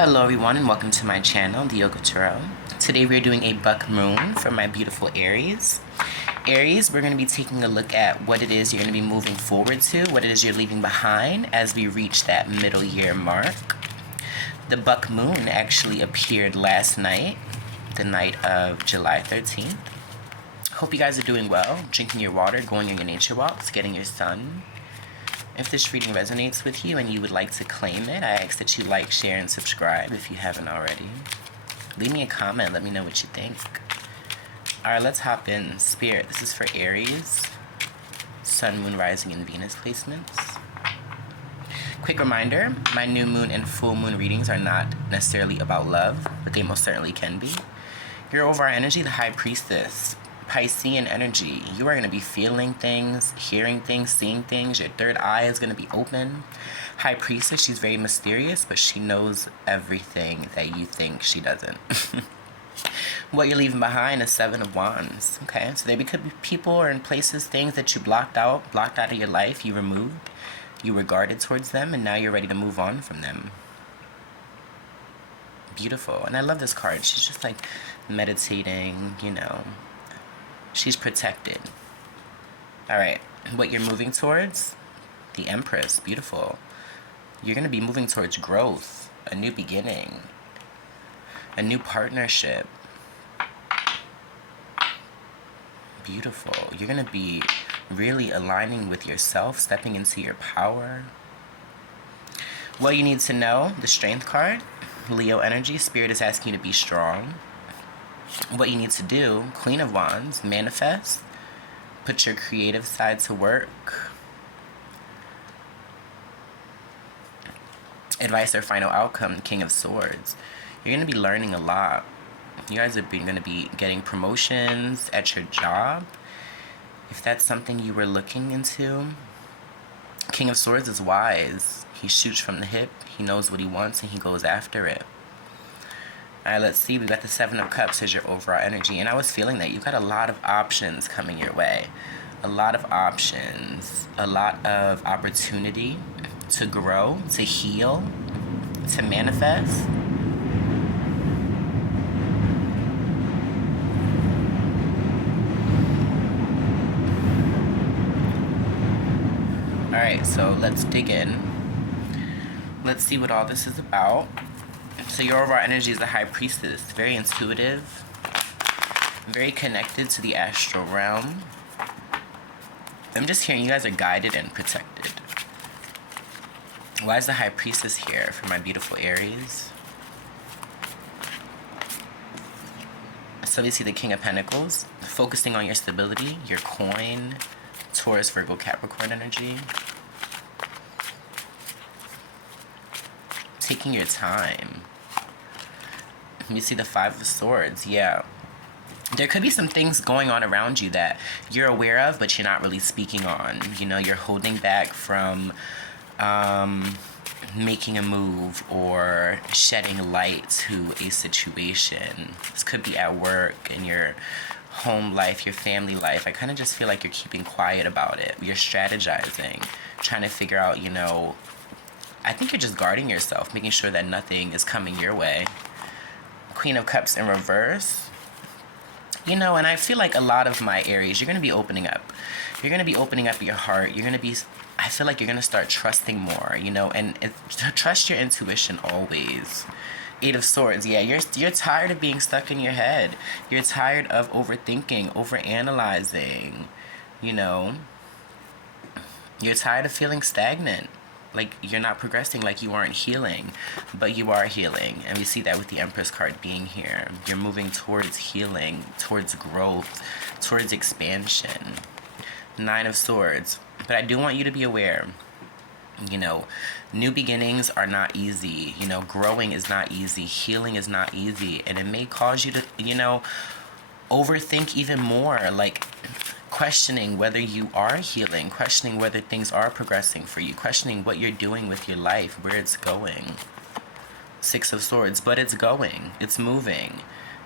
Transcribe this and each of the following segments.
Hello everyone and welcome to my channel, The Yoga Tarot. Today we're doing a Buck Moon for my beautiful Aries. Aries, we're going to be taking a look at what it is you're going to be moving forward to, what it is you're leaving behind as we reach that middle year mark. The Buck Moon actually appeared last night, the night of July 13th. Hope you guys are doing well, drinking your water, going on your nature walks, getting your sun. If this reading resonates with you and you would like to claim it, I ask that you like, share, and subscribe if you haven't already. Leave me a comment. Let me know what you think. Alright, let's hop in. Spirit, this is for Aries. Sun, Moon, Rising, and Venus placements. Quick reminder, my new moon and full moon readings are not necessarily about love, but they most certainly can be. Your overall energy, the High Priestess. Piscean energy. You are going to be feeling things, hearing things, seeing things. Your third eye is going to be open. High Priestess, she's very mysterious, but she knows everything that you think she doesn't. What you're leaving behind is Seven of Wands. Okay, so there could be people or in places, things that you blocked out of your life, you removed, you were guarded towards them, and now you're ready to move on from them. Beautiful. And I love this card. She's just like meditating, you know. She's protected. Alright, what you're moving towards? The Empress. Beautiful. You're going to be moving towards growth, a new beginning, a new partnership. Beautiful. You're going to be really aligning with yourself, stepping into your power. What you need to know, the Strength card, Leo energy. Spirit is asking you to be strong. What you need to do, Queen of Wands, manifest, put your creative side to work. Advice or final outcome, King of Swords. You're going to be learning a lot. You guys are going to be getting promotions at your job. If that's something you were looking into. King of Swords is wise. He shoots from the hip. He knows what he wants and he goes after it. Alright, let's see. We got the Seven of Cups as your overall energy. And I was feeling that you've got a lot of options coming your way. A lot of options. A lot of opportunity to grow, to heal, to manifest. Alright, so let's dig in. Let's see what all this is about. So your overall energy is the High Priestess. Very intuitive. Very connected to the astral realm. I'm just hearing you guys are guided and protected. Why is the High Priestess here for my beautiful Aries? So we see the King of Pentacles. Focusing on your stability, your coin, Taurus, Virgo, Capricorn energy. Taking your time. You see the Five of Swords. Yeah. There could be some things going on around you that you're aware of, but you're not really speaking on. You know, you're holding back from making a move or shedding light to a situation. This could be at work, in your home life, your family life. I kind of just feel like you're keeping quiet about it. You're strategizing, trying to figure out, you know, I think you're just guarding yourself, making sure that nothing is coming your way. Queen of Cups in reverse. You know, and I feel like a lot of my Aries, you're going to be opening up. You're going to be opening up your heart. You're going to be, I feel like you're going to start trusting more, you know, and trust your intuition always. Eight of Swords. Yeah, you're tired of being stuck in your head. You're tired of overthinking, overanalyzing, you know. You're tired of feeling stagnant. Like you're not progressing, like you aren't healing, but you are healing. And we see that with the Empress card being here. You're moving towards healing, towards growth, towards expansion. Nine of Swords. But I do want you to be aware, you know, new beginnings are not easy. You know, growing is not easy. Healing is not easy. And it may cause you to, you know, overthink even more. Like questioning whether you are healing, questioning whether things are progressing for you, questioning what you're doing with your life, where it's going. Six of Swords, but it's going, it's moving.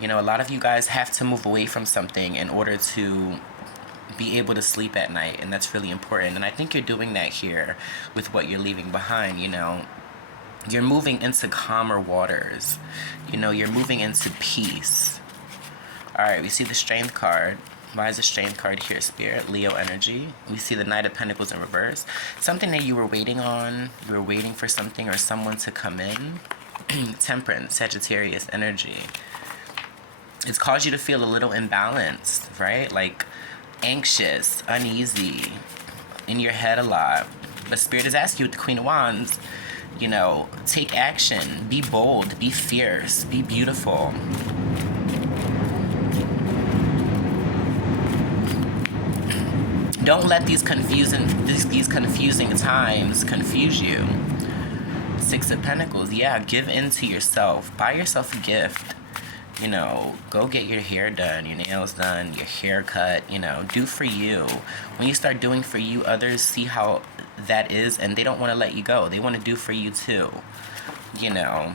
You know, a lot of you guys have to move away from something in order to be able to sleep at night, and that's really important. And I think you're doing that here with what you're leaving behind, you know. You're moving into calmer waters. You know, you're moving into peace. All right, we see the Strength card. Why is the Strength card here, Spirit? Leo energy. We see the Knight of Pentacles in reverse. Something that you were waiting on. You were waiting for something or someone to come in. Temperance, Sagittarius energy. It's caused you to feel a little imbalanced, right? Like anxious, uneasy, in your head a lot. But Spirit is asking you with the Queen of Wands, you know, take action, be bold, be fierce, be beautiful. Don't let these confusing times confuse you. Six of Pentacles, yeah, give in to yourself. Buy yourself a gift. You know, go get your hair done, your nails done, your hair cut, you know, do for you. When you start doing for you, others see how that is and they don't want to let you go. They want to do for you too. You know,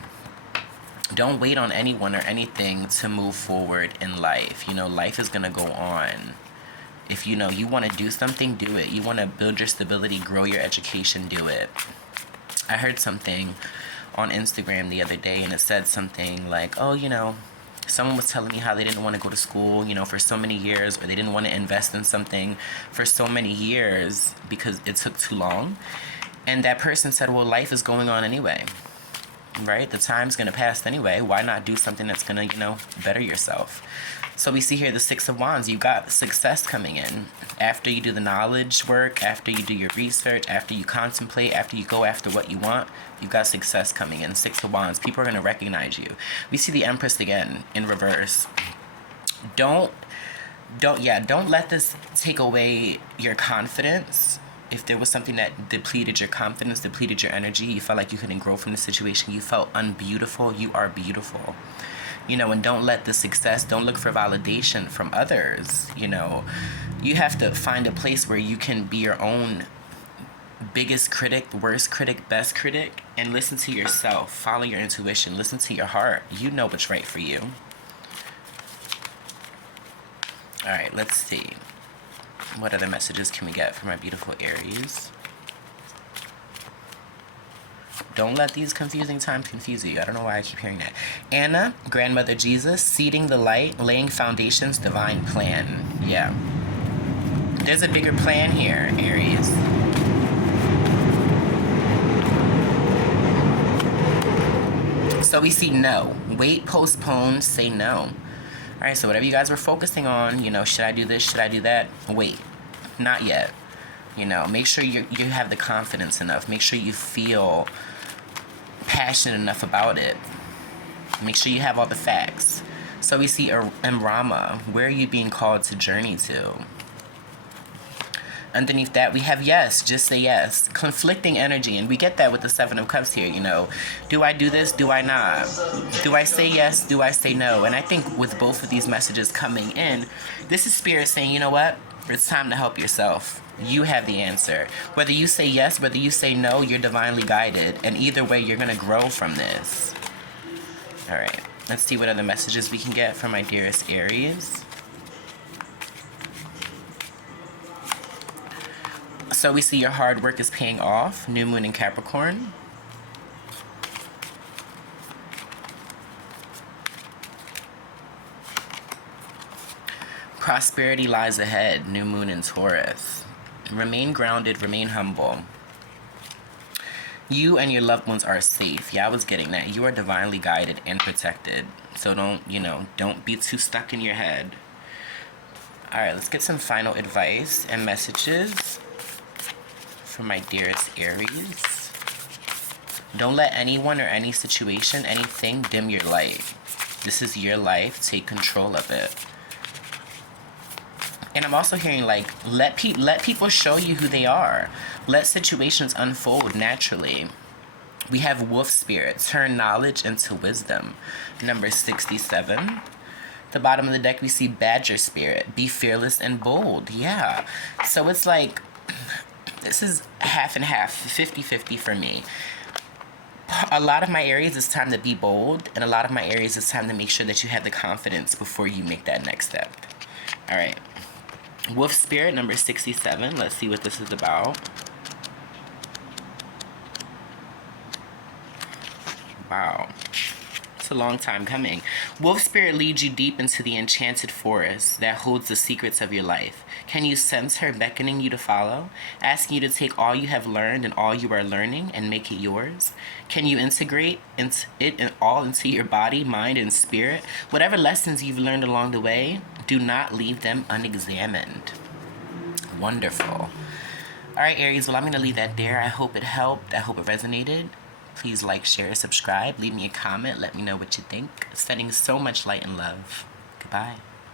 don't wait on anyone or anything to move forward in life. You know, life is going to go on. If you know you want to do something, do it. You want to build your stability, grow your education, do it. I heard something on Instagram the other day and it said something like, oh, you know, someone was telling me how they didn't want to go to school, you know, for so many years, or they didn't want to invest in something for so many years because it took too long. And that person said, well, life is going on anyway, right? The time's going to pass anyway. Why not do something that's going to, you know, better yourself? So we see here the Six of Wands. You got success coming in. After you do the knowledge work, after you do your research, after you contemplate, after you go after what you want, you got success coming in. Six of Wands. People are going to recognize you. We see the Empress again in reverse. Don't let this take away your confidence. If there was something that depleted your confidence, depleted your energy, you felt like you couldn't grow from the situation, you felt unbeautiful, you are beautiful. You know, and don't let the success, don't look for validation from others. You know, you have to find a place where you can be your own biggest critic, worst critic, best critic, and listen to yourself. Follow your intuition. Listen to your heart. You know what's right for you. All right, let's see. What other messages can we get from my beautiful Aries? Don't let these confusing times confuse you. I don't know why I keep hearing that. Anna, Grandmother Jesus, seeding the light, laying foundations, divine plan. Yeah. There's a bigger plan here, Aries. So we see no. Wait, postpone, say no. All right, so whatever you guys were focusing on, you know, should I do this, should I do that? Wait, not yet. You know, make sure you have the confidence enough. Make sure you feel passionate enough about it. Make sure you have all the facts. So we see Rama, where are you being called to journey to? Underneath that, we have yes, just say yes. Conflicting energy, and we get that with the Seven of Cups here, you know. Do I do this? Do I not? Do I say yes? Do I say no? And I think with both of these messages coming in, this is Spirit saying, you know what? It's time to help yourself. You have the answer. Whether you say yes, whether you say no, you're divinely guided. And either way, you're going to grow from this. All right. Let's see what other messages we can get from my dearest Aries. So we see your hard work is paying off. New moon in Capricorn. Prosperity lies ahead. New moon in Taurus. Remain grounded, remain humble. You and your loved ones are safe. Yeah, I was getting that. You are divinely guided and protected. So don't be too stuck in your head. All right, let's get some final advice and messages for my dearest Aries. Don't let anyone or any situation, anything dim your light. This is your life. Take control of it. And I'm also hearing, like, let people show you who they are. Let situations unfold naturally. We have wolf spirit. Turn knowledge into wisdom. Number 67. The bottom of the deck, we see badger spirit. Be fearless and bold. Yeah. So it's like, this is half and half, 50-50 for me. A lot of my areas, it's time to be bold. And a lot of my areas, it's time to make sure that you have the confidence before you make that next step. All right. Wolf Spirit, number 67. Let's see what this is about. a long time coming. Wolf Spirit leads you deep into the enchanted forest that holds the secrets of your life. Can you sense her beckoning you to follow, asking you to take all you have learned and all you are learning and make it yours? Can you integrate it all into your body, mind, and spirit? Whatever lessons you've learned along the way, do not leave them unexamined. Wonderful. All right, Aries, well, I'm going to leave that there. I hope it helped. I hope it resonated. Please like, share, subscribe. Leave me a comment. Let me know what you think. Sending so much light and love. Goodbye.